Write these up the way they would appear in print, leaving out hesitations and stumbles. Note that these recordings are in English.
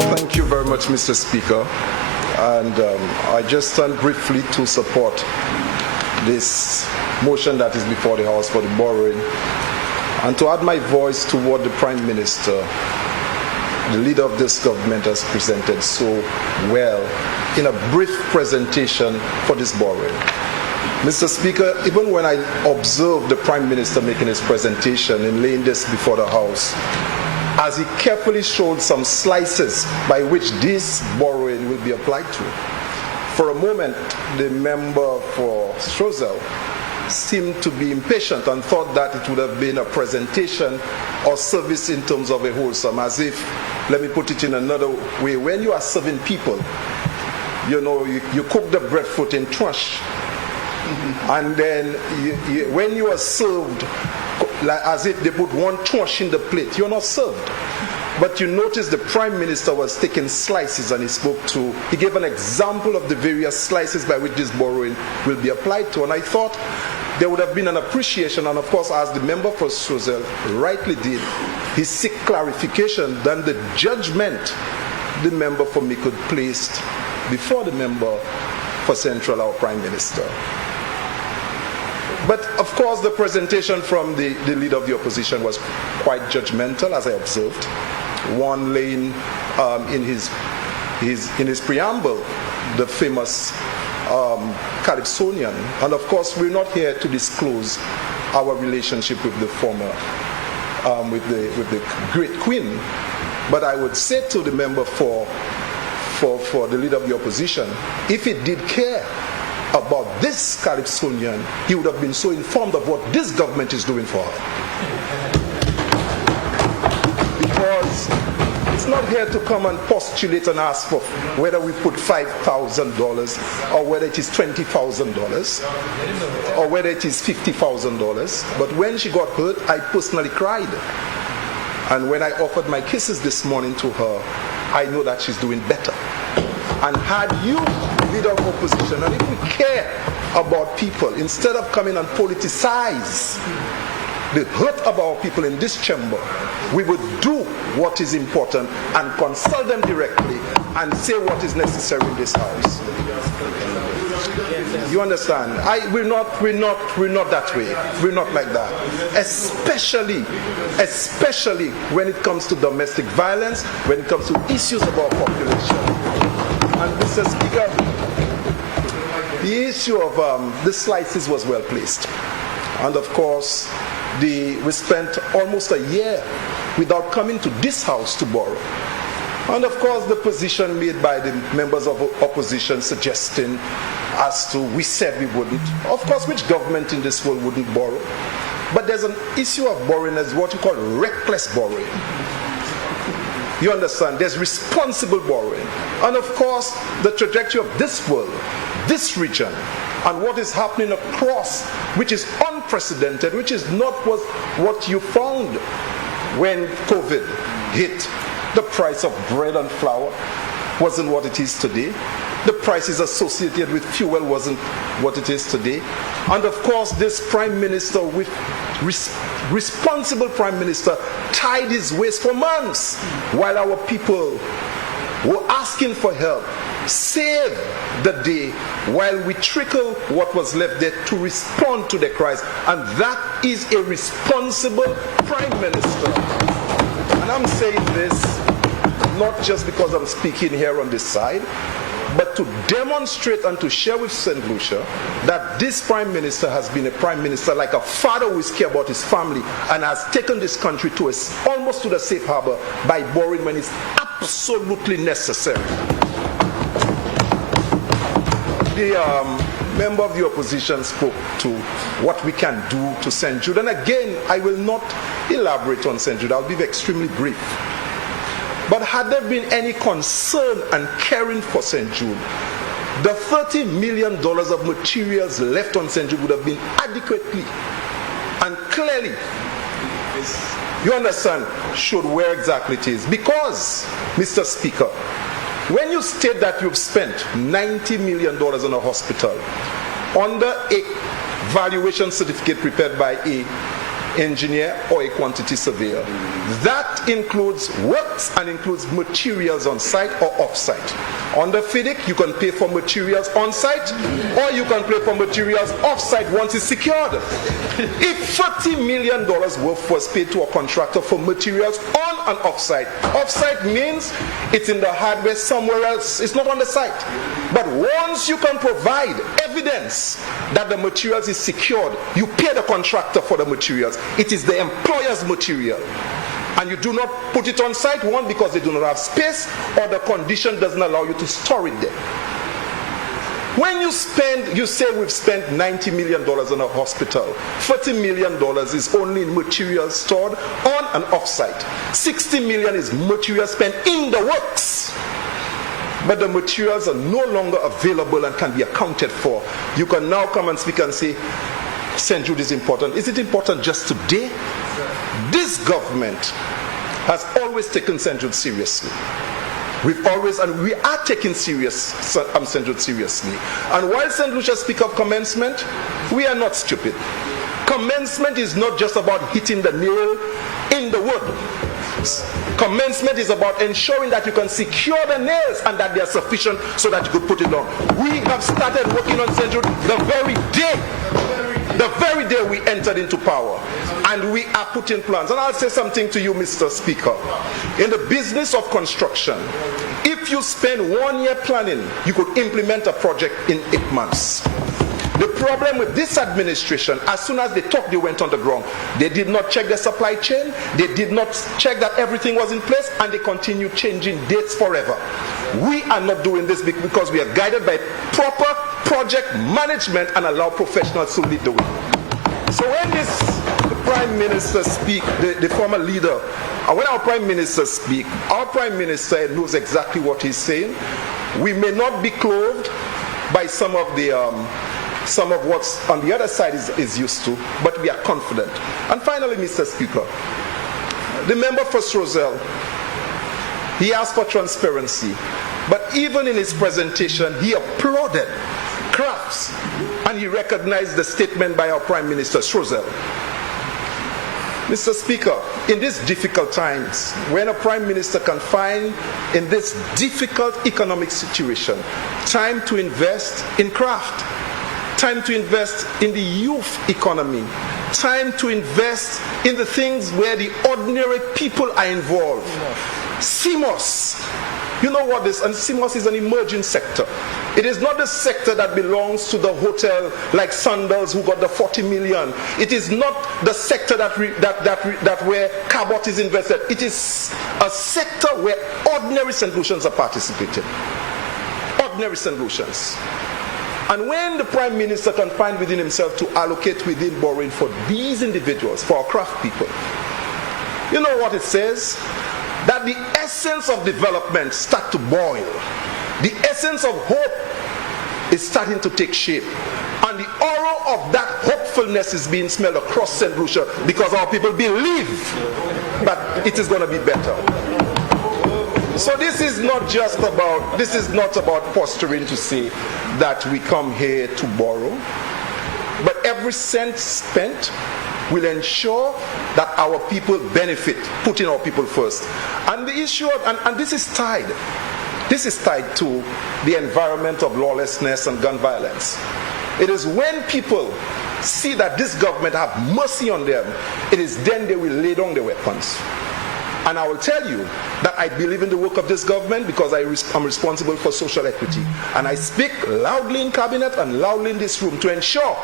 Thank you very much, Mr. Speaker. And I just stand briefly to support this motion that is before the House for the borrowing, and to add my voice to what the Prime Minister, the leader of this government, has presented so well in a brief presentation for this borrowing. Mr. Speaker, even when I observed the Prime Minister making his presentation and laying this before the House, as he carefully showed some slices by which this borrowing will be applied to, for a moment, the member for Strozel seemed to be impatient and thought that it would have been a presentation or service in terms of a wholesome, as if, let me put it in another way, when you are serving people, you know, you cook the breadfruit in trash, and then when you are served, like as if they put one trash in the plate, you're not served. But you notice the Prime Minister was taking slices, and he gave an example of the various slices by which this borrowing will be applied to. And I thought there would have been an appreciation, and of course, as the member for Strozel rightly did, he seek clarification than the judgment the member for Micoud placed before the member for Central, our Prime Minister. But of course, the presentation from the leader of the opposition was quite judgmental, as I observed. One laying in his preamble the famous Calypsonian, and of course, we're not here to disclose our relationship with the former, with the great Queen. But I would say to the member for the leader of the opposition, if he did care about this Calypsonian, he would have been so informed of what this government is doing for her. Because it's not here to come and postulate and ask for whether we put $5,000 or whether it is $20,000 or whether it is $50,000. But when she got hurt, I personally cried. And when I offered my kisses this morning to her, I know that she's doing better. And had you, leader of opposition, and if we care about people, instead of coming and politicize the hurt of our people in this chamber, we would do what is important and consult them directly and say what is necessary in this house. You understand? We're not that way. We're not like that. Especially when it comes to domestic violence, when it comes to issues of our population. And Mr. Speaker, the issue of the slices was well placed. And of course, we spent almost a year without coming to this house to borrow. And of course, the position made by the members of opposition suggesting as to we said we wouldn't. Of course, which government in this world wouldn't borrow? But there's an issue of borrowing as what you call reckless borrowing. You understand? There's responsible borrowing. And of course, the trajectory of this world, this region, and what is happening across, which is unprecedented, which is not what you found when COVID hit. The price of bread and flour wasn't what it is today. The prices associated with fuel wasn't what it is today. And of course, this Prime Minister, with responsible Prime Minister, tied his waist for months while our people were asking for help. Save the day while we trickle what was left there to respond to the cries. And that is a responsible Prime Minister. And I'm saying this not just because I'm speaking here on this side, but to demonstrate and to share with St. Lucia that this Prime Minister has been a Prime Minister like a father who is care about his family and has taken this country to almost to the safe harbor by borrowing when it's absolutely necessary. The member of the opposition spoke to what we can do to St. Jude. And again, I will not elaborate on St. Jude. I'll be extremely brief. But had there been any concern and caring for St. Jude, the $30 million of materials left on St. Jude would have been adequately and clearly, you understand, showed where exactly it is. Because, Mr. Speaker, when you state that you've spent $90 million on a hospital under a valuation certificate prepared by a engineer or a quantity surveyor. That includes works and includes materials on site or off site. Under FIDIC, you can pay for materials on site or you can pay for materials off site once it's secured. If $30 million worth was paid to a contractor for materials on and off site, off site means it's in the hardware somewhere else, it's not on the site. But once you can provide evidence that the materials is secured, you pay the contractor for the materials. It is the employer's material. And you do not put it on site, one, because they do not have space, or the condition doesn't allow you to store it there. When you say we've spent $90 million on a hospital, $40 million is only in materials stored on and off site. $60 million is material spent in the works. But the materials are no longer available and can be accounted for. You can now come and speak and say, St. Jude is important. Is it important just today? This government has always taken St. Jude seriously. We've always, and we are taking St. Jude seriously. And while St. Lucia speak of commencement, we are not stupid. Commencement is not just about hitting the nail in the wood. Commencement is about ensuring that you can secure the nails and that they are sufficient so that you could put it on. We have started working on St. Jude the very day we entered into power. And we are putting plans. And I'll say something to you, Mr. Speaker. In the business of construction, if you spend 1 year planning, you could implement a project in 8 months. The problem with this administration, as soon as they talked, they went on the ground. They did not check the supply chain. They did not check that everything was in place, and they continue changing dates forever. We are not doing this because we are guided by proper project management and allow professionals to lead the way. So when the Prime Minister speak, the former leader, when our Prime Minister speak, our Prime Minister knows exactly what he's saying. We may not be clothed by some of what's on the other side is used to, but we are confident. And finally, Mr. Speaker, the member for Roselle, he asked for transparency, but even in his presentation, he applauded crafts, and he recognized the statement by our Prime Minister, Roselle. Mr. Speaker, in these difficult times, when a Prime Minister can find in this difficult economic situation time to invest in craft, time to invest in the youth economy, time to invest in the things where the ordinary people are involved. CMOS, you know what this, and CMOS is an emerging sector. It is not the sector that belongs to the hotel like Sandals who got the 40 million. It is not the sector that where Cabot is invested. It is a sector where ordinary St. Lucians are participating. Ordinary St. Lucians. And when the Prime Minister can find within himself to allocate within borrowing for these individuals, for our craft people, you know what it says? That the essence of development start to boil. The essence of hope is starting to take shape. And the aura of that hopefulness is being smelled across St. Lucia because our people believe that it is going to be better. So this is not about posturing to say that we come here to borrow, but every cent spent will ensure that our people benefit, putting our people first. And the issue of, and this is tied to the environment of lawlessness and gun violence. It is when people see that this government have mercy on them, it is then they will lay down their weapons. And I will tell you that I believe in the work of this government because I'm responsible for social equity. And I speak loudly in cabinet and loudly in this room to ensure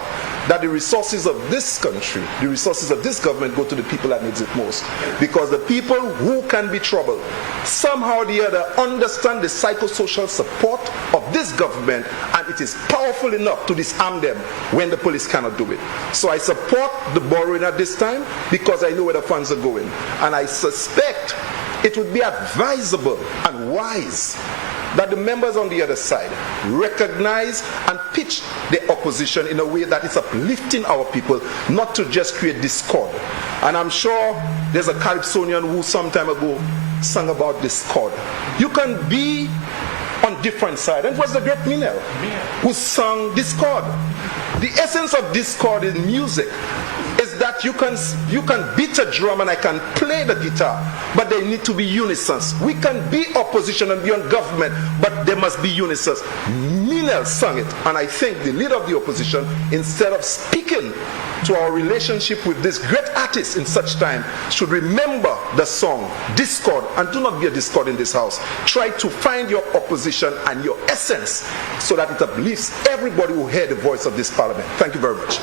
that the resources of this country, the resources of this government go to the people that needs it most. Because the people who can be troubled, somehow or the other understand the psychosocial support of this government, and it is powerful enough to disarm them when the police cannot do it. So I support the borrowing at this time because I know where the funds are going. And I suspect it would be advisable and wise that the members on the other side recognize and pitch the opposition in a way that is uplifting our people, not to just create discord. And I'm sure there's a Calypsonian who some time ago sang about discord. You can be on different sides. And it was the great Minel who sang discord. The essence of discord in music is that that you can beat a drum and I can play the guitar, but they need to be unisons. We can be opposition and be on government, but there must be unisons. Minel sang it, and I think the leader of the opposition, instead of speaking to our relationship with this great artist in such time, should remember the song Discord, and do not be a discord in this house. Try to find your opposition and your essence so that it uplifts everybody who heard the voice of this parliament. Thank you very much.